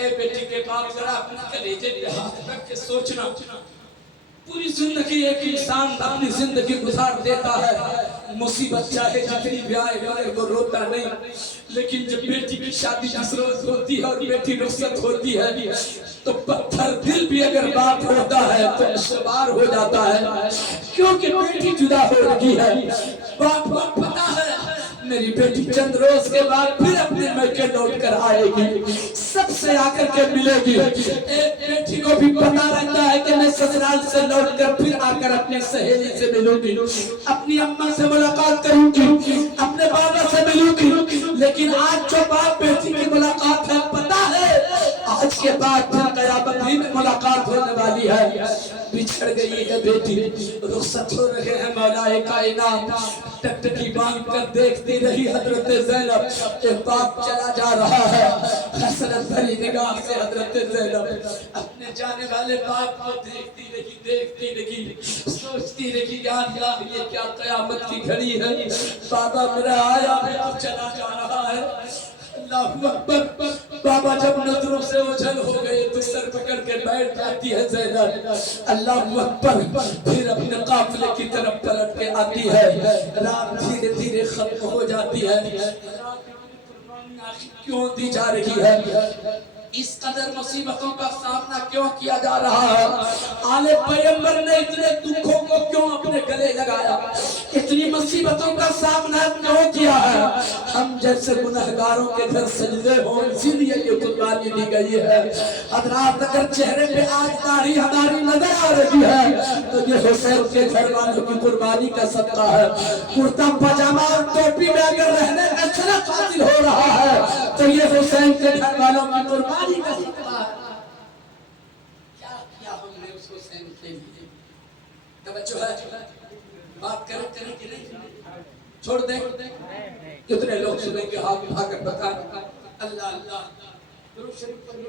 اے بیٹی کے باپ ذرا اپنے کلیجے پہ ہاتھ رکھ کے سوچنا، پوری زندگی ایک انسان اپنی زندگی گزار دیتا ہے، مصیبت چاہے جتنی بھی آئے مگر وہ روتا نہیں، لیکن جب بیٹی کی شادی جس روز ہوتی ہے اور بیٹی رخصت ہوتی ہے تو پتھر دل بھی اگر باپ ہوتا ہے تو اشتبار ہو جاتا ہے، کیونکہ بیٹی جدا ہو رہی ہے۔ باپ کو پتا ہے میری بیٹی چند روز کے بعد پھر اپنے میکے لوٹ کر آئے گی، سب سے آ کر کے ملے گی۔ ایک بیٹی کو بھی پتا رہتا ہے کہ میں سسرال سے لوٹ کر پھر آ کر اپنی سہیلی سے ملوں گی، اپنی اماں سے ملاقات کروں گی، اپنے بابا سے ملوں گی، لیکن آج جو باپ بیٹی کی ملاقات ہے پتا ہے آج کے بعد پھر قیامت ہی میں ملاقات ہونے والی ہے۔ بچھڑ گئی ہے بیٹی، رخصت ہو رہے ہیں مولا کائنات، ٹکٹکی باندھ کر دیکھتی رہی حضرت زینب، ایک باپ چلا جا رہا ہے، حسرت بھری نگاہ سے حضرت زینب اپنے جانے والے باپ کو دیکھتی رہی، سوچتی رہی یا اللہ یہ کیا قیامت کی گھڑی ہے، بابا میرا آیا ہے تو چلا جا رہا ہے۔ اللہ اکبر، بابا جب نظروں سے اوجھل ہو گئے تو سر پکڑ کے بیٹھ جاتی ہے زینب، اللہ اکبر، پھر اپنے قافلے کی طرف پلٹ کے آتی ہے، رات دھیرے دھیرے ختم ہو جاتی ہے۔ کیوں دی جا رہی ہے؟ اس قدر مصیبتوں کا سامنا کیوں کیا جا رہا ہے؟ آل پیغمبر نے اتنے دکھوں کو کیوں اپنے گلے لگایا؟ اتنی مصیبتوں کا سامنا کیوں کیا ہے؟ ہم جیسے گنہگاروں کے گھر سجدے ہوں، اسی لیے یہ قربانی دی گئی ہے۔ حضرات اگر چہرے پہ آج داڑھی ہماری نظر آ رہی ہے تو یہ حسین کے گھر والوں کی قربانی کا صدقہ ہے۔ کرتا پاجامہ اور ٹوپی میں اگر رہنے کا شرف حاصل ہو رہا ہے تو یہ حسین کے گھر والوں کی قربانی کا صدقہ ہے۔ کیا کیا ہم نے اس حسین کے لیے؟ توجہ ہے، بات کریں کہ نہیں؟ چھوڑ دیں؟ کتنے لوگ سنیں گے ہاتھ اٹھا کر بتائیں اللہ اللہ، درود شریف پڑھیے،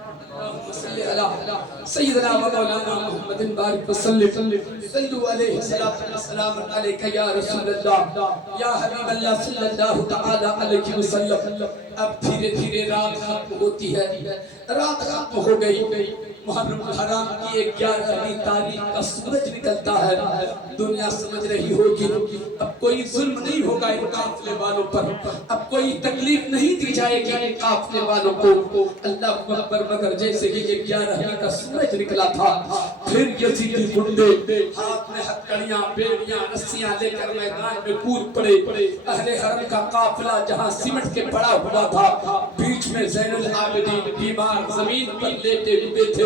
اللہم صلی علی سیدنا و مولانا محمد بارک وسلم، صلو علیہ السلام علیکہ یا رسول اللہ یا حبیب اللہ صلی اللہ تعالی علیہ وسلم۔ اب دھیرے دھیرے رات ختم ہوتی ہے، رات ختم ہو گئی، محرم الحرام کی 11ویں تاریخ کا سورج نکلتا ہے، دنیا سمجھ رہی ہوگی اب کوئی ظلم نہیں ہوگا ان قافلے والوں پر، اب کوئی تکلیف نہیں دی جائے گی ان قافلے والوں کو۔ اللہ اکبر، مگر جیسے ہی 11ویں کا سورج نکلا تھا پھر یزیدی گنڈے ہاتھ میں ہتھکڑیاں، بیڑیاں، رسیاں لے کر میدان میں کود پڑے۔ اہل حرم کا قافلہ جہاں سمٹ کے پڑا ہوا تھا، بیچ میں زین العابدین بیمار زمین پر لیٹے ہوئے تھے،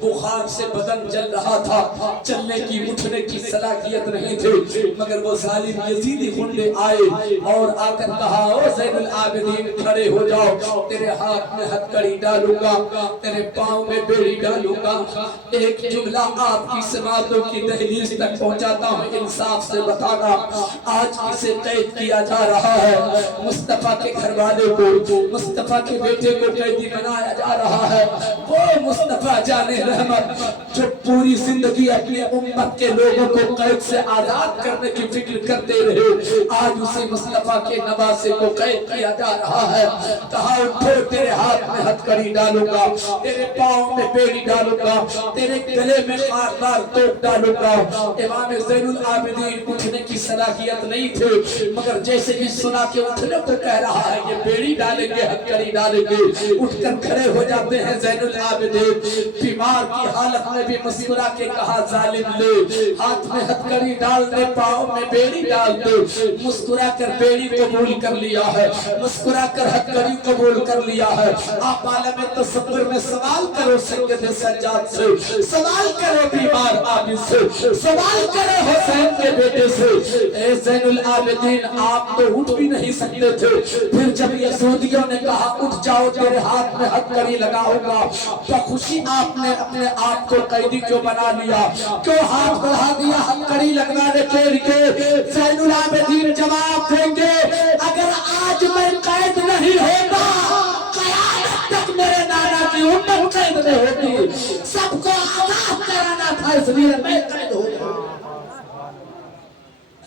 بخار سے بدن جل رہا تھا، چلنے کی اٹھنے کی صلاحیت نہیں تھی، مگر وہ ظالم یزیدی گنڈے آئے اور آ کر کہا او زین العابدین کھڑے ہو جاؤ، تیرے ہاتھ میں ہتھکڑی ڈالوں گا، تیرے پاؤں میں بیڑی ڈالوں گا، ایک جملہ آپ کی سماعتوں کی دہلیز تک پہنچاتا ہوں، انصاف سے بتانا آج کسے قید کیا جا رہا ہے؟ مصطفیٰ کے گھر والے کو، مصطفیٰ کے بیٹے کو قیدی بنایا جا رہا ہے۔ وہ مصطفیٰ جان رحمت جو پوری زندگی اپنی امت کے لوگوں کو قید سے آزاد کرنے کی فکر کرتے رہے، آج اسی مصطفیٰ کے نواسے کو قید کیا جا رہا ہے۔ کہا اٹھو، تیرے ہاتھ میں ہتھکڑی ڈالوں گا، تیرے پاؤں میں بیڑی ڈالوں گا، تیرے گلے میں خاردار توپ ڈالوں گا۔ امام زین العابدین اٹھنے کی صلاحیت نہیں تھے، مگر جیسے ہی سنا کہ اٹھنے کو کہہ رہا ہے یہ بیڑی ڈالیں گے، ہتھکڑی ڈالیں گے، اٹھ کر کھڑے ہو جاتے ہیں زین العابدین۔ بیمار کی حالت میں بھی مسکرا کے کہا ظالم لے، ہاتھ میں ہتھکڑی ڈال دے، پاؤں میں بیڑی ڈال دے۔ مسکرا کر بیڑی قبول کر لیا ہے، مسکرا کر ہتھکڑی قبول کر لیا ہے۔ آپ عالم تصور میں سوال کرو سید سجاد سے، سوال کرو بیمار عابد سے، سوال کرو حسین کے بیٹے سے، اے زین العابدین آپ تو اٹھ بھی نہیں سکتے تھے، پھر جب یزیدیوں نے کہا اٹھ جاؤ، تیرے ہاتھ میں ہتھکڑی لگاؤں گا، بخوشی آپ نے اپنے آپ کو قیدی کیوں بنا لیا؟ کیوں ہاتھ بڑھا دیا ہتھکڑی لگوانے کے لیے؟ زین العابدین جواب دیں گے اگر آج میں قید نہیں ہوتا قیامت تک میرے نانا کی امت قید نہیں ہوتی، سب کو آزاد کرانا تھا اس لیے میں قید ہو گیا۔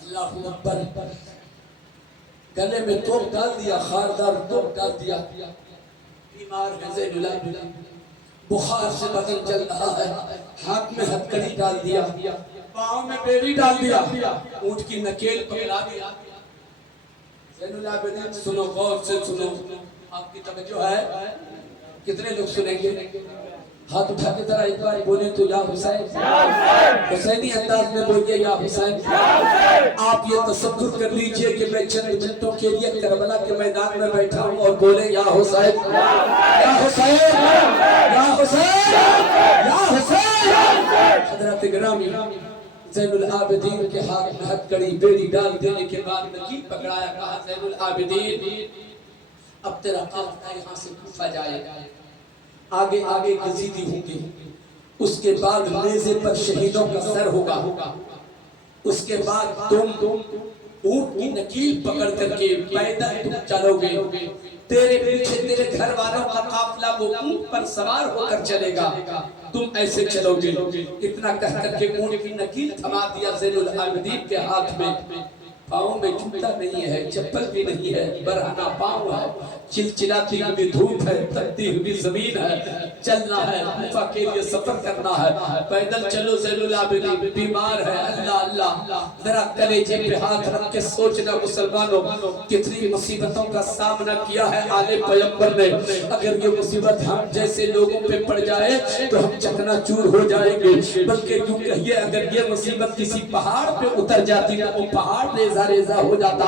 اللہ اکبر، گلے میں توپ ڈال دیا، خاردار توپ ڈال دیا، بیمار ہے زین العابدین، بخار سے بدن چل رہا ہے، ہاتھ میں ہتکڑی ڈال دیا، پاؤں میں بیڑی ڈال دیا، اونٹ کی نکیل پکڑا دیا۔ زین العابدین سنو، غور سے سنو، آپ کی توجہ ہے؟ کتنے لوگ سنیں گے؟ ہاتھ اٹھا کے ذرا ایک بار بولیں تو یا حسین، حسینی انداز میں بولیے یا حسین۔ آپ یہ تصور کر لیجئے کہ میں چند منٹوں کے لیے کربلا کے میدان میں بیٹھا ہوں اور بولے یا حسین، یا حسین، یا حسین، یا حسین۔ حضرت گرامی زین العابدین کے ہاتھ میں ہتکڑی بیڑی ڈال دینے کے بعد نکیل پکڑایا، کہا زین العابدین اب تیرا قافلہ یہاں سے کوفہ جائے گا، آگے آگے گزیدی ہوں گی، اس کے بعد نیزے پر شہیدوں کا سر ہوگا، اس کے بعد تم اونٹ کی نکیل پکڑ کر کے پیدل تم چلو گے، تیرے پیچھے تیرے گھر والوں کا قافلہ وہ اونٹ پر سوار ہو کر چلے گا، تم ایسے چلو گے۔ اتنا کہہ کر کے اونٹ کی نکیل تھما دیا زین العابدین کے ہاتھ میں۔ پاؤں میں جوتا نہیں ہے، چپل بھی نہیں ہے، برہنہ پاؤں ہے، چلچلاتی ہوئی دھوپ ہے، تپتی ہوئی زمین ہے، چلنا ہے، کوفہ کے لیے سفر کرنا ہے، پیدل چلو۔ زین العابدین بیمار ہے، اللہ اللہ، ذرا کلیجے پہ ہاتھ رکھ کے سوچنا مسلمانوں کتنی مصیبتوں کا سامنا کیا ہے آل پیغمبر نے۔ اگر یہ مصیبت ہم جیسے لوگوں پہ پڑ جائے تو ہم چکنا چور ہو جائیں گے، بلکہ یوں کہیے اگر یہ مصیبت کسی پہاڑ پہ اتر جاتی تو وہ پہاڑ ریزہ ریزہ ہو جاتا۔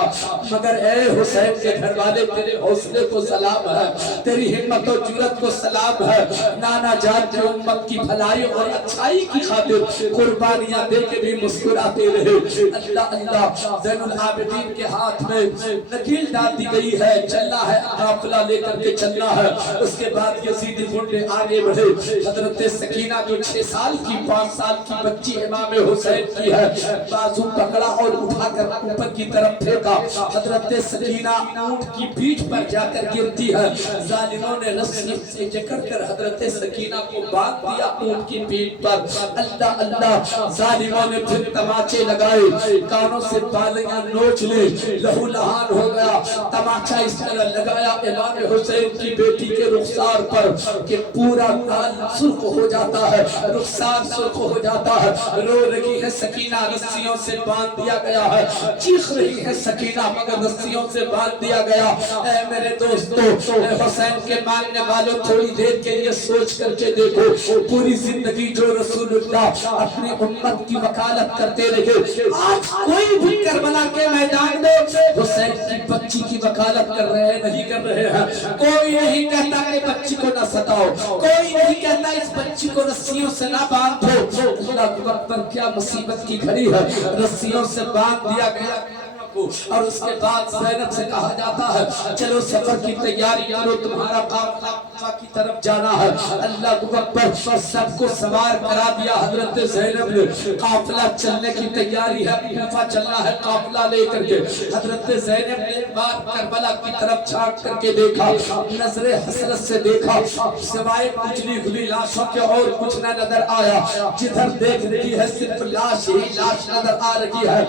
مگر اے حسین کے گھر والے، تیرے حوصلے کو سلام ہے، تیری ہمت و جرأت کو سلام ہے، نانا جان کی امت کی بھلائی اور اچھائی کی خاطر قربانیاں دے کے بھی مسکراتے رہے۔ اللہ اللہ، زین العابدین کے ہاتھ میں نکیل ڈال دی گئی ہے، چلنا ہے، قافلہ لے کر کے چلنا ہے۔ اس کے بعد یزید گنڈے آگے بڑھے۔ حضرت سکینہ جو 6 سال کی 5 سال کی بچی امام حسین کی ہے، بازو پکڑا اور اٹھا کر اوپر کی طرف پھینکا۔ حضرت سکینہ اونٹ کی پیٹھ پر جا کر گرتی ہے، ظالموں نے رسی سے جکڑ کر حضرت سکینہ کو باندھ دیا اونٹ کی پیٹھ پر۔ اللہ اللہ، ظالموں نے پھر تماچے لگائے، کانوں سے بالیاں نوچ لی، لہو لہان ہو گیا۔ تماچا اس طرح لگایا امام حسین کی بیٹی کے رخسار پر کہ پورا گال سرخ ہو جاتا ہے، رخسار سرخ ہو جاتا ہے۔ رو رہی ہے سکینہ، رسیوں سے باندھ دیا گیا ہے، چیخ رہی ہے سکینہ مگر رسیوں سے باندھ دیا گیا۔ اے میرے دوستو، اے حسین کے ماننے والوں، تھوڑی دیر کے لیے سوچ کر کے دیکھو، پوری زندگی جو رسول اللہ اپنی امت کی وکالت کرتے رہے، آج کوئی بھی کربلا کے میدان میں حسین کی بچی کی وکالت کر رہے ہیں نہیں کر رہے ہیں۔ کوئی نہیں کہتا کہ بچی کو نہ ستاؤ، کوئی نہیں کہتا اس بچی کو رسیوں سے نہ باندھو۔ اللہ اکبر، کیا مصیبت کی گھڑی ہے، رسیوں سے باندھ دیا گیا اور اس کے بعد زینب سے کہا جاتا ہے چلو سفر کی تیاری کرو، تمہارا قافلہ کوفہ کی طرف جانا ہے۔ اللہ اکبر، سب کو سوار کرا دیا حضرت زینب نے، قافلہ چلنے کی تیاری ہے، کوفہ چلنا ہے قافلہ لے کر کے۔ حضرت زینب نے ایک بار کربلا کی طرف جھانک کر کے دیکھا، نظر حسرت سے دیکھا، سوائے کچلی ہوئی لاشوں کے اور کچھ نہ نظر آیا۔ جدھر دیکھ رہی ہے صرف لاش ہی لاش نظر آ رہی ہے،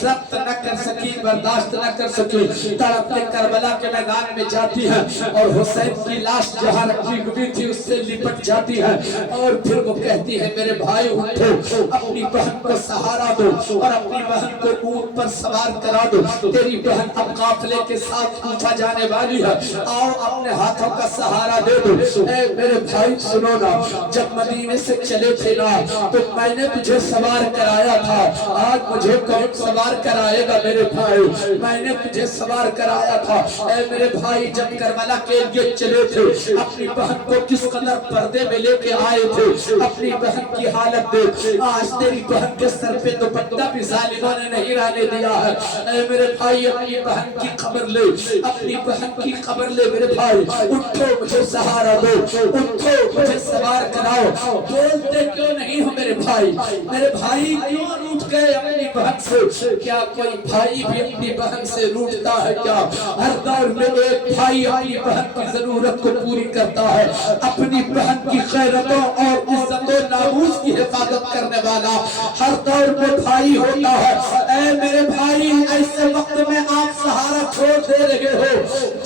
ضبط نہ کر سکی، برداشت نہ کر سکی، تڑپ کے کربلا کے میدان میں جاتی ہے اور حسین کی لاش جہاں رکھی ہوئی تھی اس سے لپٹ جاتی ہے اور پھر وہ کہتی ہے میرے بھائی اٹھو، اپنی بہن کو سہارا دو اور اپنی بہن کو اونٹ پر سوار کرا دو، تیری بہن اب قافلے کے ساتھ کوفہ جانے والی ہے، آؤ اپنے ہاتھوں کا سہارا دے دو۔ اے میرے بھائی سنو نا، جب مدینے سے چلے تھے نا تو میں نے تجھے سوار کرایا تھا، آج مجھے کون سوار کرائے گا میرے بھائی؟ میں نے تجھے سوار کرایا تھا۔ اے میرے بھائی، جب کربلا کے لیے چلے تھے اپنی بہن کو کس قدر پردے میں لے کے آئے تھے، اپنی بہن کی حالت دیکھ، آج تیری بہن کے سر پہ دوپٹہ بھی ظالموں نے نہیں رہنے دیا ہے۔ اے میرے بھائی، اپنی بہن کی خبر لے، اپنی بہن کی خبر لے میرے بھائی، اٹھو مجھے سہارا دو، اٹھو مجھے سوار کراؤ۔ بولتے کیوں نہیں ہو میرے بھائی؟ میرے بھائی کیوں روٹھ گئے اپنی بہن سے؟ کیا کوئی بھائی بھی اپنی بہن سے روٹتا ہے کیا؟ ہر دور میں ایک بھائی اپنی بہن کی ضرورت کو پوری کرتا ہے، اپنی بہن کی خیرتوں اور عزت و ناموس کی حفاظت کرنے والا ہر دور میں بھائی ہوتا ہے۔ اے میرے بھائی، ایسے وقت میں آپ سہارا چھوڑ دے رہے ہو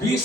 20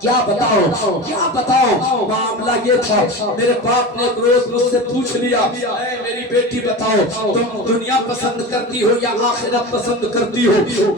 کیا بتاؤ معاملہ یہ تھا، میرے باپ نے ایک روز مجھ سے پوچھ لیا، اے میری بیٹی بتاؤ تم دنیا پسند کرتی ہو یا آخرت پسند کرتی ہو؟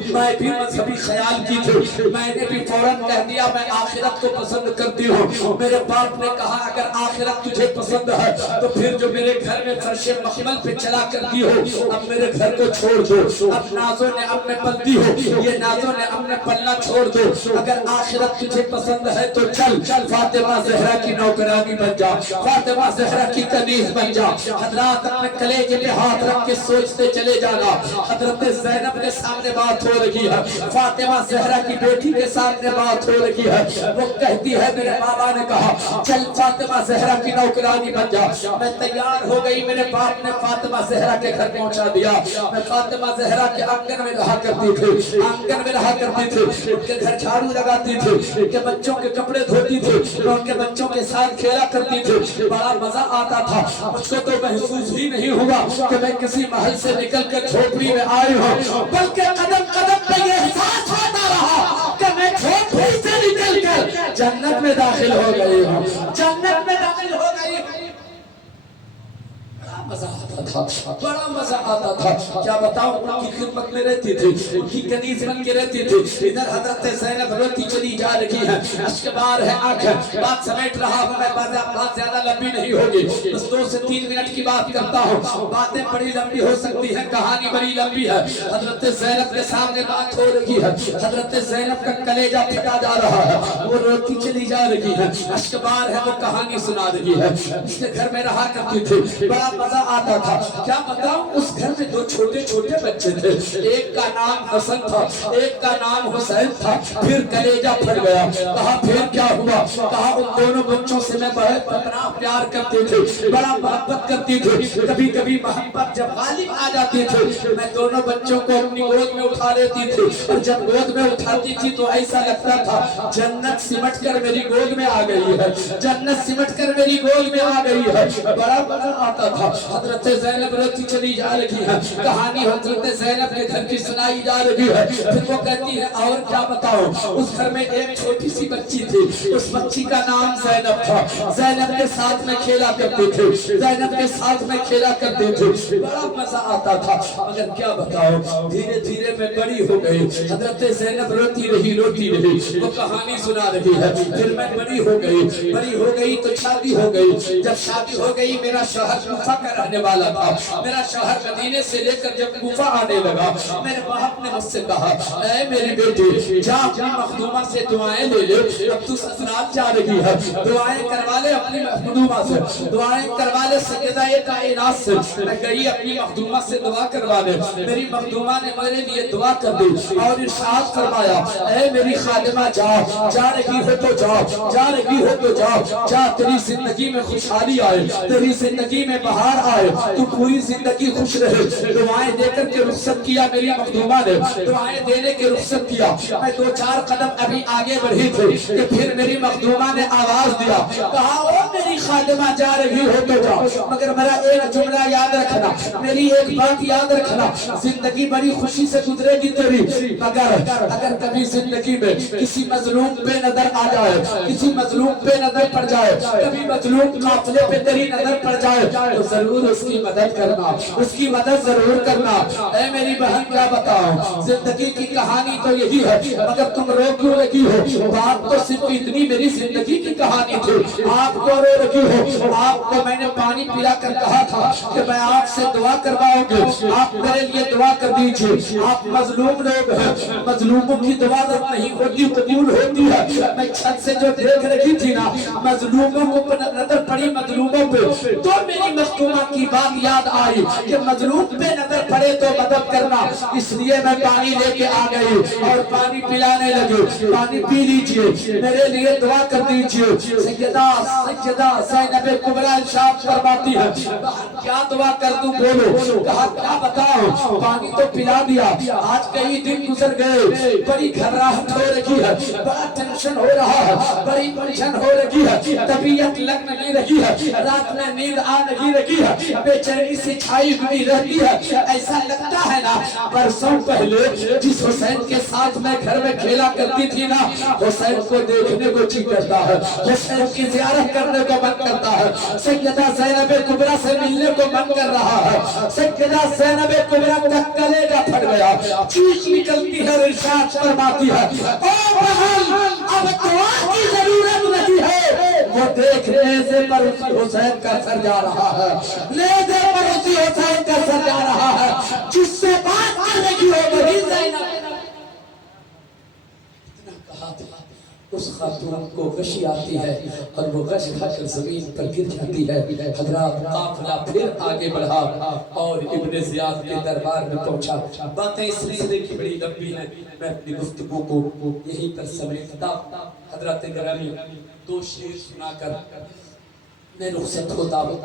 میں بھی مذہبی خیال کی تھی، میں نے بھی فوراً کہہ دیا میں آخرت کو پسند کرتی ہوں۔ میرے باپ نے کہا اگر آخرت تجھے پسند ہے تو پھر جو میرے گھر میں فرش مخمل پہ چلا کرتی ہو اب میرے گھر کو چھوڑ دو، اب نازوں نے اب میں پلتی ہو یہ نازوں نے اب میں پلنا چھوڑ دو، اگر آخرت تجھے پسند ہے تو چل فاطمہ زہرا کی نوکرانی بن جا، فاطمہ زہرا کی کنیز بن جا۔ حضرات اپنے کلیجے پہ ہاتھ رکھ کے سوچتے چلے جانا، حضرت زینب کے سامنے بات ہو رہی ہے، فاطمہ زہرا کی بیٹی کے سامنے بات ہو رہی ہے، وہ کہتی ہے میرے بابا نے کہا چل فاطمہ زہرا کی نوکرانی بن جا۔ میں تیار ہو گئی، میرے باپ نے فاطمہ زہرا کے گھر پہنچا دیا، میں فاطمہ زہرا کے آنگن میں رہا کرتی تھی، ان کے گھر جھاڑو لگاتی تھی، ان کے بچوں کے کپڑے دھوتی تھی، میں ان کے بچوں کے ساتھ کھیلا کرتی تھی، بڑا مزہ آتا تھا۔ مجھ کو تو محسوس ہی نہیں ہوا کہ میں کسی محل سے نکل کے جھوپڑی میں آئی ہوں، بلکہ قدم قدم پہ یہ احساس ہوتا رہا کہ میں جھوپڑی سے نکل کر جنت میں داخل ہو گئی ہوں، جنت میں داخل ہو گئی ہوں۔ بڑا مزہ آتا تھا، کیا بتاؤں ان کی خدمت میں رہتی تھی، ان کی کنیز بن کے رہتی تھی، ادھر حضرت زینب روتی چلی جا رہی ہے، اشک بار ہے آنکھ ہے، بات سمیٹ رہا ہوں میں، بات زیادہ لمبی نہیں ہوگی، بس 2 سے 3 منٹ کی بات کرتا ہوں، باتیں بڑی لمبی ہو سکتی ہیں، کہانی بڑی لمبی ہے۔ حضرت زینب کے سامنے بات ہو رہی ہے، حضرت زینب کا کلیجہ پھٹا جا رہا ہے، وہ روتی چلی جا رہی ہے، اشک بار ہے، وہ کہانی سنا رہی ہے، اس کے گھر میں رہا کرتی تھی، بڑا مزہ آتا تھا۔ کیا بتاؤں اس گھر میں 2 چھوٹے چھوٹے بچے تھے، ایک کا نام حسن تھا، ایک کا نام حسین تھا، پھر کلیجہ پھٹ گیا، کہا پھر کیا ہوا؟ کہا ان دونوں بچوں سے میں بہت اپنا پیار کرتی تھی، بڑا محبت کرتی تھی، کبھی کبھی محبت جب غالب آ جاتی تھی میں دونوں بچوں کو اپنی گود میں اٹھا لیتی تھی، اور جب گود میں اٹھاتی تھی تو ایسا لگتا تھا جنت سمٹ کر میری گود میں آ گئی ہے، جنت سمٹ کر میری گود میں آ گئی ہے، بڑا مزہ آتا تھا۔ حضرت زینب روتی چلی جا رہی ہے، کہانی حضرت زینب کے گھر کی سنائی جا رہی ہے، پھر وہ کہتی ہے اور کیا بتاؤں اس گھر میں ایک چھوٹی سی بچی تھی، اس بچی کا نام زینب تھا، زینب کے ساتھ میں کھیلا کرتی تھی، زینب کے ساتھ میں کھیلا کرتی تھی، بڑا مزہ آتا تھا، مگر کیا بتاؤں دھیرے دھیرے میں بڑی ہو گئی، حضرت زینب روتی رہی وہ کہانی سنا رہی ہے، پھر میں بڑی ہو گئی تو شادی ہو گئی، جب شادی ہو گئی میرا شوہر کوفہ کا رہنے والا تھا، میرا شوہر مدینے سے لے کر جب کوفہ آنے لگا میرے باپ نے مجھ سے کہا اے میری بیٹی جا اپنی مخدومہ سے دعائیں لے لے، اب تو سسرال جا رہی ہے، دعائیں کروا لے اپنی مخدومہ سے، دعائیں کروا لے سیدہ کائنات سے۔ میں گئی اپنی مخدومہ سے دعا کروا لے، میری مخدومہ نے میرے لیے دعا کر دی اور ارشاد فرمایا اے میری خادمہ جا رہی ہو تو جاؤ، جا رہی ہو تو جاؤ، جا تیری زندگی میں خوشحالی آئے، تیری زندگی میں بہار آئے، تو پوری زندگی خوش رہے۔ دعائیں دے کر کے رخصت کیا میری مخدومہ نے، دعائیں دینے کے رخصت کیا، میں 2-4 قدم ابھی آگے بڑھی تھی کہ پھر میری مخدومہ نے آواز دیا، کہا او میری خادمہ جا رہی ہو تو جاؤ، مگر میرا ایک جملہ یاد رکھنا، میری ایک بات یاد رکھنا، زندگی بڑی خوشی سے گزرے گی تیری، مگر اگر کبھی زندگی میں کسی مظلوم پہ نظر آ جائے، کسی مظلوم پہ نظر پڑ جائے، کبھی مظلوم قافلے پہ تیری نظر پڑ جائے تو ضرور اس کی مدد کرنا، اس کی مدد ضرور کرنا۔ اے میری بہن کیا بتاؤ زندگی کی کہانی تو یہی ہے، مگر تم رو کیوں رہی ہو؟ بات تو صرف اتنی میری زندگی کی کہانی تھی، آپ کو رو رہی ہو؟ آپ کو میں نے پانی پلا کر کہا تھا کہ میں آپ سے دعا کرواؤں گے، آپ میرے لیے دعا کر دیجئے، آپ مظلوم لوگ ہیں، مظلوموں کی دعا نہیں ہوتی قبول ہوتی ہے۔ میں چھت سے جو دیکھ رہی تھی نا مظلوموں کو نظر پڑی مظلوموں پہ، تو میری مخدومہ کی بات یاد آئی کہ مظلوم پہ نظر پڑے تو مدد کرنا، اس لیے میں پانی لے کے آ گئی اور پانی پلانے لگے، پانی پی لیجئے، میرے لیے دعا کر دیجئے۔ سیدہ زینب کبریٰ ارشاد فرماتی ہے کیا دعا کر دوں بولو؟ کہا کیا بتاؤں، پانی تو پلا دیا، آج کئی دن گزر گئے، بڑی گھبراہٹ ہو رہی ہے، بڑا ٹینشن ہو رہا ہے، بڑی پریشان ہو رہی ہے، طبیعت لگ نہیں رہی ہے، رات میں نیند آ نہیں رہی ہے، ہے, بے چینی سے چھائی ہوئی رہتی ہے. ایسا لگتا ہے نا برسوں پہلے جس حسین کے ساتھ میں گھر میں کھیلا کرتی تھی نا, حسین کو دیکھنے کو جی کرتا ہے, حسین کی زیارت کرنے کو من کرتا ہے. سیدہ زینب کبریٰ سے ملنے کو من کر رہا ہے. سیدہ زینب کبریٰ کا کلیجہ پھٹ گیا, چیخ نکلتی ہے, ارشاد فرماتی ہے او بہن اب دعا کی ضرورت نہیں ہے. وہ دیکھنے سے پر اسی حسین کا سر جا رہا ہے, لینے پر اسی حسین کا سر جا رہا ہے جس سے بات کرنے کی ہو گئی زینب. اتنا کہا تھا, اس خاتون کو غشی آتی ہے اور وہ غش کھا کر زمین پر گر جاتی ہے. حضرات قافلہ پھر آگے بڑھا اور ابن زیاد کے دربار میں پہنچا. باتیں اس سلسلے کی بڑی لمبی ہیں, میں اپنی گفتگو کو یہیں پر سمیٹتا. حضرات گرامی, دو شعر سنا کر میں رخصت ہوتا ہوں.